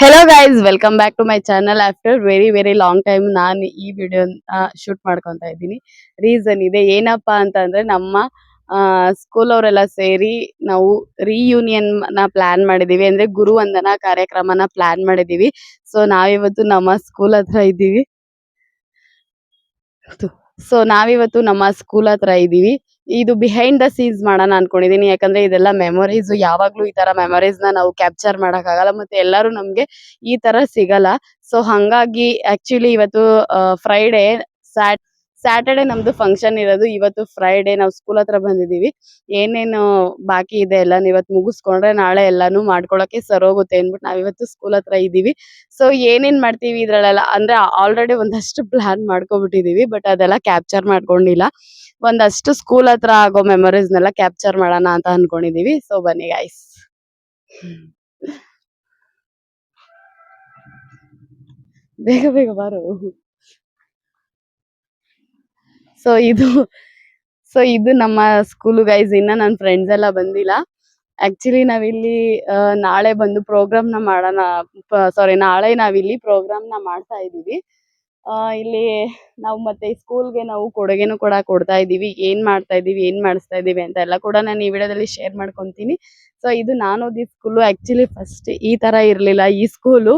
Hello guys, welcome back to my channel. After very long time ನಾನು ಈ video shoot ಮಾಡ್ಕೊಂತ ಇದ್ದೀನಿ. Reason ಇದೆ, ಏನಪ್ಪಾ ಅಂತಂದ್ರೆ ನಮ್ಮ ಸ್ಕೂಲ್ ಅವರೆಲ್ಲ ಸೇರಿ ನಾವು ರಿಯೂನಿಯನ್ ನ ಪ್ಲಾನ್ ಮಾಡಿದೀವಿ. ಅಂದ್ರೆ ಗುರುವಂದನಾ ಕಾರ್ಯಕ್ರಮನ ಪ್ಲಾನ್ ಮಾಡಿದೀವಿ. ಸೊ ನಾವಿವತ್ತು ನಮ್ಮ ಸ್ಕೂಲ್ ಹತ್ರ ಇದ್ದೀವಿ. ಇದು ಬಿಹೈಂಡ್ ದ ಸೀನ್ಸ್ ಮಾಡೋಣ ಅನ್ಕೊಂಡಿದೀನಿ. ಯಾಕಂದ್ರೆ ಇದೆಲ್ಲ ಮೆಮೊರೀಸ್. ಯಾವಾಗ್ಲೂ ಈ ತರ ಮೆಮೊರೀಸ್ ನ ನಾವು ಕ್ಯಾಪ್ಚರ್ ಮಾಡಕ್ ಆಗಲ್ಲ, ಮತ್ತೆ ಎಲ್ಲರೂ ನಮ್ಗೆ ಈ ತರ ಸಿಗಲ್ಲ. ಸೊ ಹಂಗಾಗಿ ಆಕ್ಚುಲಿ ಇವತ್ತು ಫ್ರೈಡೆ, ಸ್ಯಾಟರ್ಡೆ ನಮ್ದು ಫಂಕ್ಷನ್ ಇರೋದು. ಇವತ್ತು ಫ್ರೈಡೆ ನಾವು ಸ್ಕೂಲ್ ಹತ್ರ ಬಂದಿದೀವಿ. ಏನೇನು ಬಾಕಿ ಇದೆ ಎಲ್ಲ ಇವತ್ತು ಮುಗಿಸ್ಕೊಂಡ್ರೆ ನಾಳೆ ಎಲ್ಲಾನು ಮಾಡ್ಕೊಳಕ್ಕೆ ಸರೋಗುತ್ತೆ ಅಂದ್ಬಿಟ್ಟು ನಾವಿವತ್ತು ಸ್ಕೂಲ್ ಹತ್ರ ಇದೀವಿ. ಸೊ ಏನೇನ್ ಮಾಡ್ತೀವಿ ಇದ್ರಲ್ಲೆಲ್ಲ ಅಂದ್ರೆ ಆಲ್ರೆಡಿ ಒಂದಷ್ಟು ಪ್ಲಾನ್ ಮಾಡ್ಕೊಬಿಟ್ಟಿದೀವಿ, ಬಟ್ ಅದೆಲ್ಲ ಕ್ಯಾಪ್ಚರ್ ಮಾಡ್ಕೊಂಡಿಲ್ಲ. ಒಂದಷ್ಟು ಸ್ಕೂಲ್ ಹತ್ರ ಆಗೋ ಮೆಮೊರೀಸ್ನೆಲ್ಲ ಕ್ಯಾಪ್ಚರ್ ಮಾಡೋಣ ಅಂತ ಅನ್ಕೊಂಡಿದೀವಿ. ಸೊ ಬನ್ನಿ ಗೈಸ್. ಬೇಗ ಬೇಗ ಬಾರು. ಸೊ ಇದು ನಮ್ಮ ಸ್ಕೂಲು ಗೈಸ್. ಇನ್ನ ನನ್ನ ಫ್ರೆಂಡ್ಸ್ ಎಲ್ಲ ಬಂದಿಲ್ಲ. ಆಕ್ಚುಲಿ ನಾವಿಲ್ಲಿ ನಾಳೆ ಬಂದು ಪ್ರೋಗ್ರಾಮ್ ನ ಮಾಡೋಣ. ನಾಳೆ ನಾವಿಲ್ಲಿ ಪ್ರೋಗ್ರಾಮ್ ನ ಮಾಡ್ತಾ ಇದೀವಿ. ಇಲ್ಲಿ ನಾವು ಮತ್ತೆ ಸ್ಕೂಲ್ಗೆ ನಾವು ಕೊಡುಗೆನು ಕೂಡ ಕೊಡ್ತಾ ಇದೀವಿ. ಏನ್ ಮಾಡ್ತಾ ಇದೀವಿ, ಏನ್ ಮಾಡಿಸ್ತಾ ಇದೀವಿ ಅಂತ ಎಲ್ಲ ಕೂಡ ನಾನು ಈ ವಿಡಿಯೋದಲ್ಲಿ ಶೇರ್ ಮಾಡ್ಕೊಂತೀನಿ. ಸೊ ಇದು ನಾನು ಓದಿದ ಸ್ಕೂಲು. ಆಕ್ಚುಲಿ ಫಸ್ಟ್ ಈ ತರ ಇರ್ಲಿಲ್ಲ ಈ ಸ್ಕೂಲು.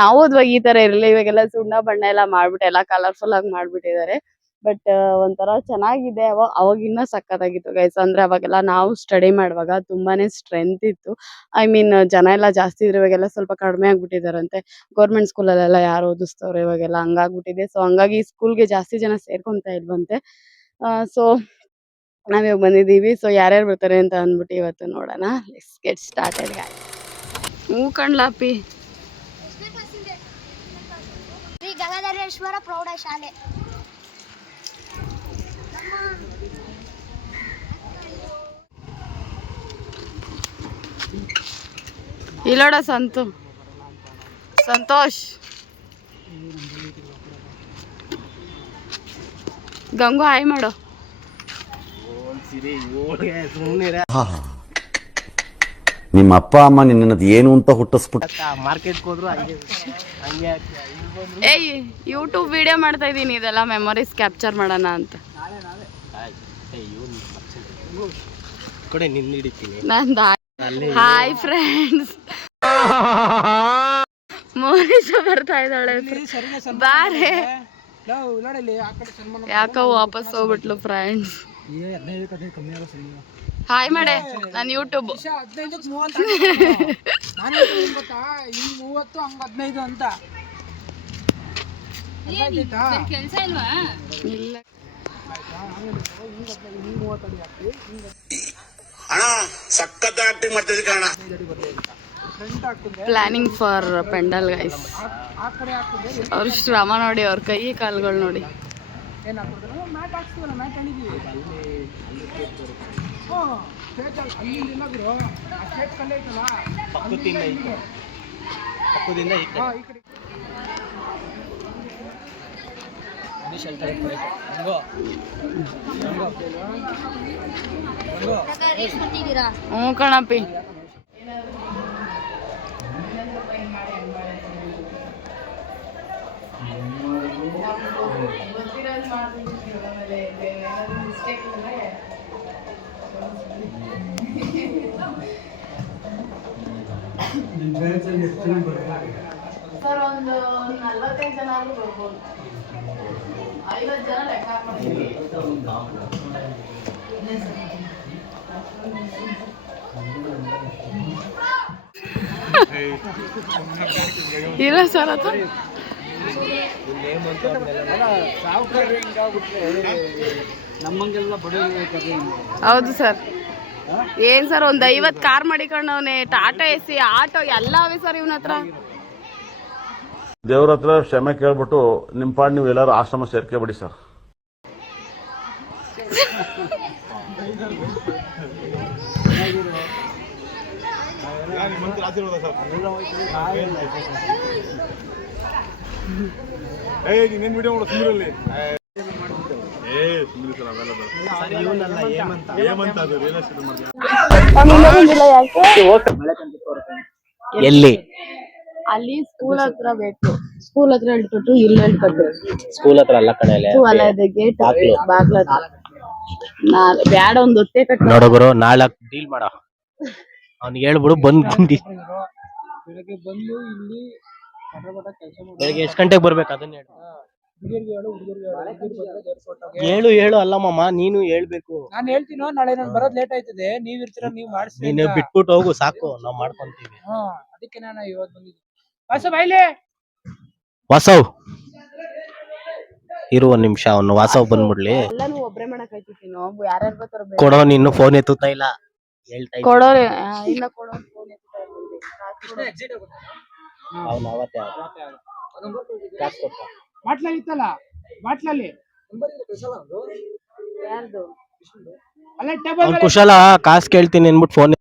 ನಾವು ಓದುವಾಗ ಈ ತರ ಇರ್ಲಿಲ್ಲ. ಇವಾಗೆಲ್ಲ ಸುಣ್ಣ ಬಣ್ಣ ಎಲ್ಲ ಮಾಡ್ಬಿಟ್ಟು ಎಲ್ಲ ಕಲರ್ಫುಲ್ ಆಗಿ ಮಾಡ್ಬಿಟ್ಟಿದ್ದಾರೆ. ಬಟ್ ಒಂಥರ ಚೆನ್ನಾಗಿದೆ. ಅವಾಗಿನ್ನ ಸಕ್ಕತ್ತಾಗಿತ್ತು ಗೈಸ್. ಅಂದ್ರೆ ಅವಾಗೆಲ್ಲ ನಾವು ಸ್ಟಡಿ ಮಾಡುವಾಗ ತುಂಬಾನೇ ಸ್ಟ್ರೆಂತ್ ಇತ್ತು. ಐ ಮೀನ್ ಜನ ಎಲ್ಲ ಜಾಸ್ತಿ ಇದ್ರು. ಇವಾಗೆಲ್ಲ ಸ್ವಲ್ಪ ಕಡಿಮೆ ಆಗ್ಬಿಟ್ಟಿದಾರಂತೆ. ಗೌರ್ಮೆಂಟ್ ಸ್ಕೂಲಲ್ಲೆಲ್ಲ ಯಾರು ಓದಿಸ್ತವ್ರೆ ಇವಾಗೆಲ್ಲ, ಹಂಗಾಗ್ಬಿಟ್ಟಿದೆ. ಸೊ ಹಂಗಾಗಿ ಸ್ಕೂಲ್ಗೆ ಜಾಸ್ತಿ ಜನ ಸೇರ್ಕೊಂತ ಇಲ್ವಂತೆ. ಸೊ ನಾವಿವಾಗ ಬಂದಿದೀವಿ. ಸೊ ಯಾರ್ಯಾರು ಬರ್ತಾರೆ ಅಂತ ಅಂದ್ಬಿಟ್ಟು ಇವತ್ತು ನೋಡೋಣ. Let's get started guys. ಹೂ ಕಣ್ಲಾಪಿ. ಶ್ರೀ ಗಂಗಾಧರೇಶ್ವರ ಪ್ರೌಢಶಾಲೆ. ಇಲ್ಲೋಡ ಸಂತೋಷ್ ಗಂಗು ಹಾಯ್ ಮಾಡೋ. ನಿಮ್ಮ ಅಪ್ಪ ಅಮ್ಮ ನಿನ್ನದು ಏನು ಅಂತ ಹುಟ್ಟಿಸ್ಬಿಟ್ಟು ಮಾರ್ಕೆಟ್ಗೆ ಹೋದ್ರು ಏಯ್ ಯೂಟ್ಯೂಬ್ ವಿಡಿಯೋ ಮಾಡ್ತಾ ಇದೀನಿ. ಇದೆಲ್ಲ ಮೆಮೊರೀಸ್ ಕ್ಯಾಪ್ಚರ್ ಮಾಡೋಣ ಅಂತ. ನಂದು ಹಾಯ್ ಫ್ರೆಂಡ್ಸ್. ಮೋನಿಷ ಬರ್ತಾ ಇದ್ದಾಳೆ. ಬಾರೆ ಯಾಕ ವಾಪಸ್ ಹೋಗ್ಬಿಟ್ಲು ಫ್ರೆಂಡ್ಸ್. ಹಾಯ್ ಮಾಡೆ. ನಾನು ಯೂಟ್ಯೂಬ್ ಇಲ್ಲ. Planning for pandal guys. ಅವ್ರ ಶ್ರಮ ನೋಡಿ, ಅವ್ರ ಕೈ ಕಾಲುಗಳು ನೋಡಿ. ಹ್ಞೂ ಕಣಪ್ಪಿ. ಸರ್ ಒಂದು 45 ಜನ ಆದ್ರೂ ಬರ್ಬೋದು. 50 ಜನ ಲೆಕ್ಕ ಹಾಕ್ಬಿಡ್ತೀವಿ. ಇಲ್ಲ ಸರ್ ಅದು ಹೌದು ಸರ್. ಏನ್ ಸರ್ ಒಂದ್ 50 ಕಾರ್ ಮಾಡಿಕೊಂಡವನೆ. ಟಾಟಾ ಎಸಿ, ಆಟೋ ಎಲ್ಲ ಅವೆ ಸರ್ ಇವನ ಹತ್ರ. ದೇವ್ರ ಹತ್ರ ಕ್ಷಮೆ ಕೇಳ್ಬಿಟ್ಟು ನಿಮ್ಮ ಪಾಡ್ ನೀವು ಎಲ್ಲರೂ ಆಶ್ರಮ ಸೇರ್ಕೊಬಿಡಿ ಸರ್. ನೀನೇನು ವಿಡಿಯೋ ಮಾಡೋ ಸುಂದರಲ್ಲಿ ಎಲ್ಲಿ ಅಲ್ಲಿ ಸ್ಕೂಲ್ ಹತ್ರ ಬೇಕು. ಸ್ಕೂಲ್ ಹತ್ರ ಹೇಳ್ಕೊಟ್ಟು ಇಲ್ಲಿ ಹೇಳ್ಕೊಟ್ಟು ಸ್ಕೂಲ್ ಹತ್ರ ಅಲ್ಲ ಕಡೆಯಲ್ಲೇ ಅಲ್ಲ ಇದೆ ಗೇಟ್ ಬಾಗ್ಲ ಬ್ಯಾಡ ಒಂದ್ ಹೊತ್ತೆ ಕಟ್ಟ ನೋಡೋಗುರು ನಾಳೆ ಡೀಲ್ ಮಾಡ ಅವ್ನಿಗೆ ಹೇಳ್ಬಿಡು ಬಂದು ಬೆಳಗ್ಗೆ ಬಂದು ಇಲ್ಲಿ ಬೆಳಿಗ್ಗೆ ಎಷ್ಟು ಗಂಟೆಗೆ ಬರ್ಬೇಕು ಅದನ್ನ ಹೇಳು ಅಲ್ಲ ಮಾಮ ನೀನು ಹೇಳ್ಬೇಕು. ನಾನು ಹೇಳ್ತೀನೋ ನಾಳೆ ನಾನು ಬರೋದ್ ಲೇಟ್ ಆಯ್ತದೆ, ನೀವ್ ಇರ್ತೀರ, ನೀವ್ ಮಾಡಿಸ್ತೀನಿ. ನೀನು ಬಿಟ್ಬಿಟ್ಟು ಹೋಗು ಸಾಕು, ನಾವ್ ಮಾಡ್ಕೊಂತೀವಿ. ಅದಕ್ಕೆ ನಾನು ಇವತ್ತು ಬಂದಿದ್ದೆ. ವಾಸವ್ ಇರು ಒಂದ್ ನಿಮಿಷ, ಅವ್ನು ವಾಸವ್ ಬಂದ್ಬಿಡ್ಲಿ. ಎಲ್ಲಾನು ಒಬ್ರೇ ಮಾಡಕ್ ಆಯ್ತಿತ್ತು. ನಾವು ಯಾರ್ಯಾರು ಬರ್ತಾರೋ ಕೊಡೋ, ನಿನ್ನು ಫೋನ್ ಎತ್ತುತ್ತಾ ಇಲ್ಲ, ಹೇಳ್ತಾ ಇದ್ದೀನಿ. ಕೊಡೋರೆ ಇಲ್ಲ ಕೊಡೋ ಫೋನ್ ಅವ್ನು ಅವತ್ತೇ ಕಾಸು ಕೊಟ್ಟ. ಬಾಟ್ಲಲ್ಲಿ ಇತ್ತಲ್ಲ, ಬಾಟ್ಲಲ್ಲಿ ಯಾರ್ದು ಅಲ್ಲೇ ಟೇಬಲ್ ಅವ್ನು ಕುಶಲ ಕಾಸು ಕೇಳ್ತೀನಿ ಅನ್ಬಿಟ್ಟು ಫೋನ್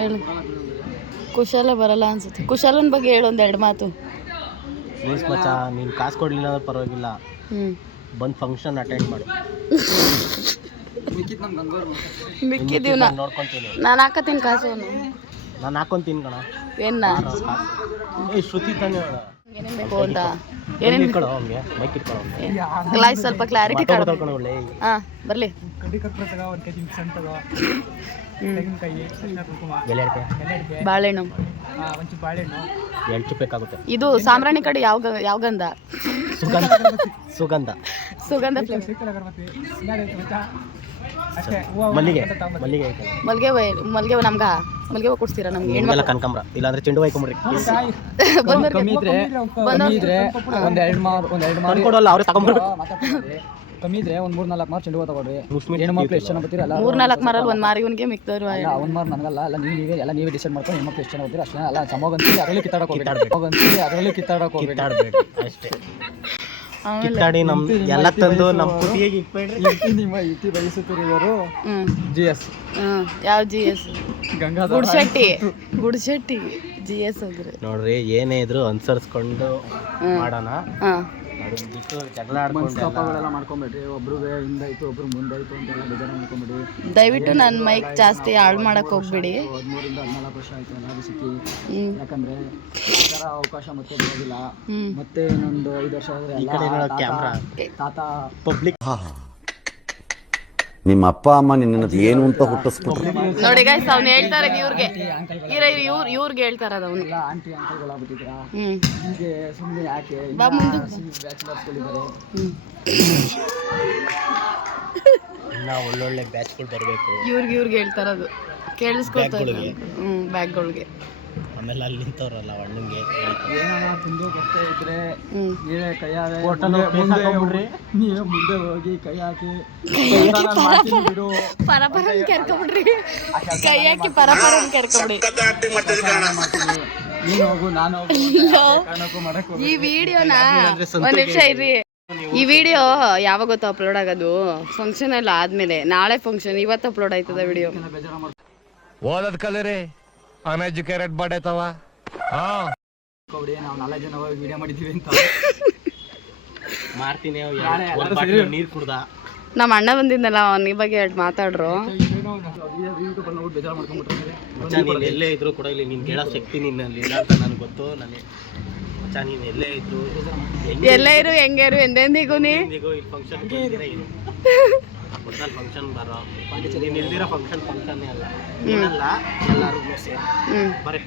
ಹೇಳು. ಕುಶಲ ಬರಲ್ಲ ಅನ್ಸುತ್ತೆ. ಕುಶಲನ್ ಬಗ್ಗೆ ಹೇಳು ಒಂದೆರಡು ಮಾತು. ಪ್ಲೀಸ್ ಮಚ್ಚ, ನೀನು ಕಾಸು ಕೊಡ್ಲಿಲ್ಲ ಅಂದ್ರೆ ಪರವಾಗಿಲ್ಲ, ಬಂದ್ ಫಂಕ್ಷನ್ ಅಟೆಂಡ್ ಮಾಡು. ಮಿಕ್ಕಿದೀವ್ ನೋಡ್ಕೊಂತೀನಿ, ನಾನು ಹಾಕತ್ತೀನಿ ಕಾಸು. ನಾನು ಹಾಕೊಂತೀನಿ ಕಣ. ಏನ ಶ್ರುತಿ ತಾನೇ ಹೇಳು. ಏನೇನ್ ಬೇಕು ಅಂತ ಏನೇನ್ ಇಟ್ಕೊಳ್ಳೋ, ಅವ್ನಿಗೆ ಮೈಕ್ ಇಟ್ಕೊಳ್ಳೋ, ಕ್ಲಾಸ್ ಸ್ವಲ್ಪ ಕ್ಲಾರಿಟಿ ಒಳ್ಳೆ. ಹಾ ಬರ್ಲಿ. ಕಡ್ಡಿ ಕಟ್ಬಿಡ ತಗೋ, 1 kg ಮಿಕ್ಸನ್ ತಗೋ, ತೆಂಗಿನಕಾಯಿ, ಅರಿಶಿನ ಕುಂಕುಮ, ಎಲೆ ಅಡಿಕೆ, ಬಾಳೆಹಣ್ಣು, ಒಂಚೂರು ಬಾಳೆಹಣ್ಣು, 2 ಬೇಕಾಗುತ್ತೆ. ಇದು ಸಾಂಬ್ರಾಣಿ ಕಡೆ ಯಾವ ಗಂಧ? ಸುಗಂಧ ಸುಗಂಧ ಸುಗಂಧ ಫ್ಲೇವರ್. ಸೈಕಲ್ ಅಗರಬತ್ತಿ, ಇನ್ನಾರೈತೆ ಮಚ್ಚ ಅಷ್ಟೇ. ಮಲ್ಲಿಗೆ ಮಲ್ಲಿಗೆ ಐತೆ. ಮಲ್ಗೆ ಮಲ್ಗೆ ನಮ್ಗ ಮಲ್ಗೆ ಹೂ ಕೊಡ್ತೀರಾ ನಮ್ಗೆ? ಎಲ್ಲ ಕನಕಾಂಬ್ರ, ಇಲ್ಲಾಂದ್ರೆ ಚೆಂಡು ಹೂ ಹಾಕೊಂಡ್ಬಿಡ್ರಿ. ಕಮ್ಮಿ ಇದ್ರೆ ಒಂದ್ 2 ಮಾರು ಕೊಡೋಲ್ಲ, ಅವ್ರೆ ತಗೊಂಡ್ಬಿಡ್ಬೇಕು. ಕಮ್ಮಿ ಇದ್ರೆ ಒಂದ್ 3-4 ಮಾರು ಚೆಂಡು ಹೂ ತಗೊಳ್ರಿ. ಹೆಣ್ಮಕ್ಳು ಎಷ್ಟು ಜನ ಬರ್ತೀರಲ್ಲ, 3-4 ಮಾರಲ್ಲಿ ಒಂದ್ ಮಾರಿ ಇವನ್ಗೆ ಮಿಕ್ದವ್ರು. ಒಂದ್ ಮಾರು ನನಗಲ್ಲ, ಎಲ್ಲ ನೀವೇ ಡಿಸೈಡ್ ಮಾಡ್ಕೊಂಡು ಹೆಣ್ಮಕ್ಳು ಎಷ್ಟು ಜನ ಬರ್ತೀರ ಅಷ್ಟೇ. ಅಲ್ಲ ಸಮೋಗಂತೀವಿ, ಅದರಲ್ಲೂ ಕಿತ್ತಾಡಕ್ ಹೋಗ್ಬೇಡಿ ಅಷ್ಟೇ. ಕಿತ್ತಾಡಿ ನಮ್ ಎಲ್ಲ ತಂದು ನಮ್ ಪುಟಿಗೆ ಇಟ್ಬಿಡ್ರಿ. ನಿಮ್ಮ ಇತಿ ಬಯಸುತ್ತಿರುವರು GS. ಯಾವ GS? ಗಂಗಾಧರ ಗುಡ್ಶೆಟ್ಟಿ GS ಅಂದ್ರೆ ನೋಡ್ರಿ, ಏನೇ ಇದ್ರು ಅನ್ಸರ್ಸ್ಕೊಂಡು ಮಾಡೋಣ. ಅದನ್ನ ಬಿಟ್ಟು ಜಗಳ ಆಡ್ಕೊಂಡು ಮಾಡ್ಕೊಂಬೇಡ್ರಿ. ಒಬ್ರು ಹಿಂದಾಯ್ತು ಒಬ್ರು ಮುಂದಾಯ್ತು ಅಂತೆಲ್ಲ ಬೇಜಾರು ಮಾಡ್ಕೊಂಬೇಡಿ. ದಯವಿಟ್ಟು ನನ್ನ ಮೈಕ್ ಜಾಸ್ತಿ ಹಾಳು ಮಾಡಕ್ ಹೋಗ್ಬೇಡಿ. 13 ರಿಂದ 14 ವರ್ಷ ಆಯ್ತು ಎಲ್ಲ ಸಿಕ್ಕಿ. ಯಾಕಂದ್ರೆ ಈ ತರ ಅವಕಾಶ ಮತ್ತೆ ಬರೋದಿಲ್ಲ. ಮತ್ತೆ ಇನ್ನೊಂದು 5 ವರ್ಷ ಆದ್ರೆ ಈ ಕಡೆ ನೋಡೋ ಕ್ಯಾಮ್ರಾ ತಾತ ಪಬ್ಲಿಕ್. ನಿಮ್ಮ ಅಪ್ಪ ಅಮ್ಮ ನಿನ್ನ ಏನು ಅಂತ ಹುಟ್ಟಿಸ್ಬಿಟ್ರು. ನೋಡಿ ಗೈಸ್, ಅವ್ನು ಹೇಳ್ತಾರೆ ಇವ್ರಿಗೆ ಹೇಳ್ತಾರದ ಅವನು. ಎಲ್ಲ ಆಂಟಿ ಅಂಕಲ್ಗಳಾಗ್ಬಿಟ್ಟಿದ್ದೀರಾ. ಹೀಗೆ ಸುಮ್ಮನೆ ಯಾಕೆ ಬ್ಯಾಚುಲರ್ಸ್ಗಳಿದ್ದಾರೆ. ಇನ್ನ ಒಳ್ಳೊಳ್ಳೆ ಬ್ಯಾಚ್ಗಳು ಬರಬೇಕು. ಇವ್ರಿಗೆ ಹೇಳ್ತಾರದು ಕೇಳಿಸ್ಕೊಳ್ತಾರೆ. ಬ್ಯಾಗ್ಗಳಿಗೆ ಆಮೇಲೆ ಅಲ್ಲಿ ನಿಂತವ್ರಲ್ಲ ಅಣ್ಣಂಗೆ ಏನಾರ ತಿಂದು ಬರ್ತಾ ಇದ್ರೆ ನೀವೇ ಕೈ ನೀವೇ ಮುಂದೆ ಹೋಗಿ ಕೈ ಹಾಕಿ ಪರಪರನ್ ಕೆರ್ಕೊಂಬಿಡ್ರಿ. ಕೈ ಹಾಕಿ ಪರಪರನ್ ಕೆರ್ಕೊಂಬಿಡಿ. ನೀನು ಹೋಗು, ನಾನು ಈ ವಿಡಿಯೋನ ಒಂದ್ ನಿಮಿಷ ಇರ್ರಿ. ಈ ವಿಡಿಯೋ ಯಾವಾಗ ಗೊತ್ತು ಅಪ್ಲೋಡ್ ಆಗೋದು? ಫಂಕ್ಷನ್ ಎಲ್ಲ ಆದ್ಮೇಲೆ. ನಾಳೆ ಫಂಕ್ಷನ್, ಇವತ್ತು ಅಪ್ಲೋಡ್ ಆಯ್ತದ ವಿಡಿಯೋ. ಓದದ್ ಕಲರಿ ಅನ್ಎಜುಕೇಟೆಡ್ ಬಡೇತವ. ನಾವು 4 ಜನ ಹೋಗಿ ವಿಡಿಯೋ ಮಾಡಿದೀವಿ ಅಂತ ಮಾಡ್ತೀನಿ. ನೀರ್ ಕುಡ್ದ ನಮ್ಮ ಅಣ್ಣ ಬಂದಿದ್ದಲ್ಲ, ಅವನ ಬಗ್ಗೆ ಮಾತಾಡ್ರು. ಬೇಜಾರು ಮಾಡ್ಕೊಂಡ್ಬಿಟ್ರೆ ನೀನ್ ಎಲ್ಲೇ ಇದ್ರು ಕೂಡ ಇಲ್ಲಿ ನೀನ್ ಕೇಳೋ ಶಕ್ತಿ ನಿನ್ನಲ್ಲಿ ಇಲ್ಲ ಅಂತ ನನಗೆ ಗೊತ್ತು. ನೀನ್ ಎಲ್ಲೇ ಇದ್ರು ಹೆಂಗೆ ಇರು ಎಂದೆಂದಿಗೂ ನೀ ಇಲ್ಲಿ ಫಂಕ್ಷನ್ ಫಂಕ್ಷನ್ ಬರೋ ನೀನ್ ಇಲ್ದಿರೋ ಫಂಕ್ಷನ್ ಅಲ್ಲ ಏನಲ್ಲ, ಎಲ್ಲರೂ ಸೇರಿ ಬರೀ.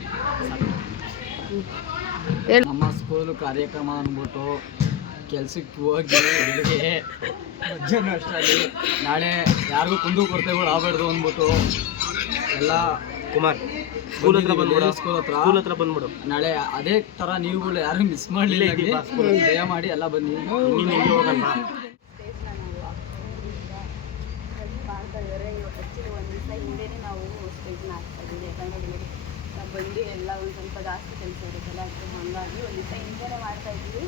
ನಮ್ಮ ಸ್ಕೂಲ್ ಕಾರ್ಯಕ್ರಮ ಅಂದ್ಬಿಟ್ಟು ಕೆಲ್ಸಕ್ಕೆ ಹೋಗಿ ಬೆಳಿಗ್ಗೆ ಮಧ್ಯಾಹ್ನ ಅಷ್ಟರಲ್ಲಿ ನಾಳೆ ಯಾರಿಗೂ ಕುಂದು ಕೊರತೆಗಳು ಆಗಬಾರ್ದು ಅಂದ್ಬಿಟ್ಟು ಎಲ್ಲ ಕುಮಾರ್ ಸ್ಕೂಲ್ ಹತ್ರ ಬಂದ್ಬಿಡು. ನಾಳೆ ಅದೇ ತರ ನೀವುಗಳು ಯಾರು ಮಿಸ್ ಮಾಡಲಿಲ್ಲ, ದಯಮಾಡಿ ಎಲ್ಲ ಬನ್ನಿ. ನೀನು ಹೆಂಗೆ ಹೋಗಲ್ಲ ಬಂದು ಎಲ್ಲ ಒಂದು ಸ್ವಲ್ಪ ಜಾಸ್ತಿ ಕೆಲಸ ಇರುತ್ತಲ್ಲ, ಅದಕ್ಕೆ ಹಾಗಾಗಿ ಒಂದು ದಿವಸ ಹಿಂದೆನೇ ಮಾಡ್ತಾಯಿದ್ವಿ.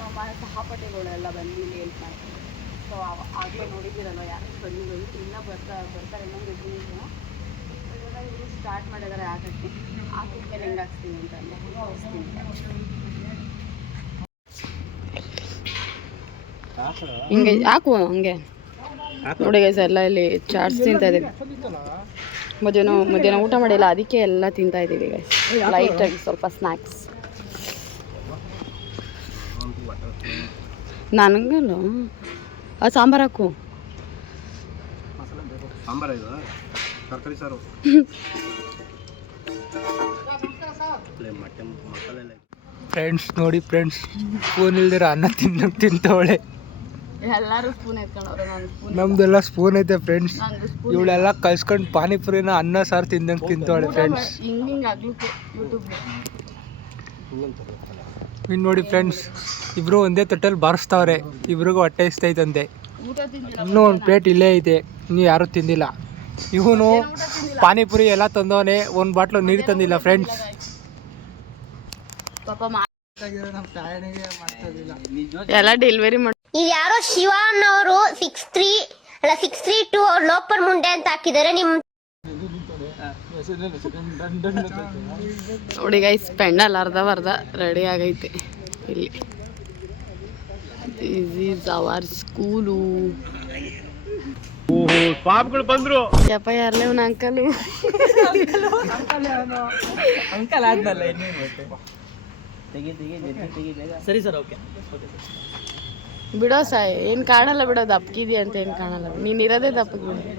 ನಮ್ಮ ಸಹಪಾಠಿಗಳೆಲ್ಲ ಬಂದು ಇಲ್ಲಿ ಹೆಲ್ಪ್ ಮಾಡ್ತಾರೆ. ಸೊ ಆಗಲೇ ನೋಡಿದ್ದೀರಲ್ಲ, ಯಾರು ಬಂದಿರೋದು ಇನ್ನೂ ಬರ್ತಾರೆ ಇನ್ನೊಂದು 2 ಜನ. ಇವಾಗ ಇವರು ಸ್ಟಾರ್ಟ್ ಮಾಡಿದ್ದಾರೆ ಹಾಕಕ್ಕೆ. ಹಾಕಿದ್ಮೇಲೆ ಹೆಂಗೆ ಹಾಕ್ಸ್ತೀನಿ ಅಂತ ತೋರಿಸ್ತೀನಿ. ಹಿಂಗೆ ಹಾಕು, ಹಂಗೆ ನೋಡಿ ಗೈಸ್, ಎಲ್ಲ ಇಲ್ಲಿ ಚಾಟ್ಸ್ ತಿಂತಾ ಇದ್ದೀವಿ. ಮಧ್ಯಾಹ್ನ ಊಟ ಮಾಡಿಲ್ಲ, ಅದಕ್ಕೆ ಎಲ್ಲ ತಿಂತಾ ಇದ್ದೀವಿ ಗೈಸ್. ಲೈಟಾಗಿ ಸ್ವಲ್ಪ ಸ್ನ್ಯಾಕ್ಸ್. ನನಗಲ್ಲ ಅದು ಸಾಂಬಾರು ಹಾಕು. ಸಾಂಬಾರು ಇದು ತರಕಾರಿ ಸಾರು ಮಸಾಲೆ. ಫ್ರೆಂಡ್ಸ್ ನೋಡಿ ಫ್ರೆಂಡ್ಸ್, ಸ್ಪೂನ್ ಇಲ್ದಿರ ಅನ್ನ ತಿಂತವಳೆ. ಎಲ್ಲರೂ ಸ್ಪೂನ್ ಎತ್ಕೊಂಡವ್ರೆ. ನಾನು ಸ್ಪೂನ್, ನಮ್ದೆಲ್ಲ ಸ್ಪೂನ್ ಐತೆ ಫ್ರೆಂಡ್ಸ್. ನಂದು ಸ್ಪೂನ್ ಇವಳೆಲ್ಲ ಕಲ್ಸ್ಕೊಂಡು ಪಾನಿಪುರಿನ ಅನ್ನ ಸಾರು ತಿಂದಂಗೆ ತಿಂತವಳೆ ಫ್ರೆಂಡ್ಸ್. ಹಿಂಗೆ ಆಗ್ಲಿಕ್ಕೆ ಯೂಟ್ಯೂಬ್ಗೆ. ಇನ್ನು ನೋಡಿ ಫ್ರೆಂಡ್ಸ್, ಇಬ್ರು ಒಂದೇ ತಟ್ಟಲ್ಲಿ ಬಾರಿಸ್ತಾವ್ರೆ. ಇಬ್ರಿಗೂ ಹೊಟ್ಟೆ ಇಸ್ತೈತಂತೆ. ಊಟ ತಿಂದಿಲ್ಲ. ಇನ್ನೂ ಒಂದು ಪ್ಲೇಟ್ ಇಲ್ಲೇ ಐತೆ, ಇನ್ನೂ ಯಾರೂ ತಿಂದಿಲ್ಲ. ಇವನು ಪಾನಿಪುರಿ ಎಲ್ಲ ತಂದವನೆ, ಒಂದು ಬಾಟ್ಲು ನೀರು ತಂದಿಲ್ಲ ಫ್ರೆಂಡ್ಸ್. ಪಾಪ ಎಲ್ಲ ಡೆಲಿವರಿ ಮಾಡಿ. ಇದು ಯಾರೋ ಶಿವ ಅನ್ನೋರು 632 ಲೋಪರ್ ಮುಂಡೆ ಅಂತ ಹಾಕಿದ್ದಾರೆ. ನಿಮ್ ನೋಡಿ ಗೈಸ್, ಪೆಂಡಲ್ ಅರ್ಧ ರೆಡಿ ಆಗೈತೆ ಇಲ್ಲಿ. This is our school. ಪಾಪ್ಗಳು ಬಂದ್ರು. ಯಪ್ಪ ಯಾರ್ಲೇ ಅವ್ನ ಅಂಕಲು. ಅಂಕಲ್ ಆದ್ನಲ್ಲ ಸರಿ ಸರ್, ಓಕೆ ಬಿಡೋ ಸಾಯ್, ಏನು ಕಾಣಲ್ಲ ಬಿಡೋ, ದಪ್ಪಗಿದೆಯಾ ಅಂತ ಏನು ಕಾಣಲ್ಲ. ನೀನು ಇರೋದೇ ದಪ್ಪಗಿದೆಯಾ.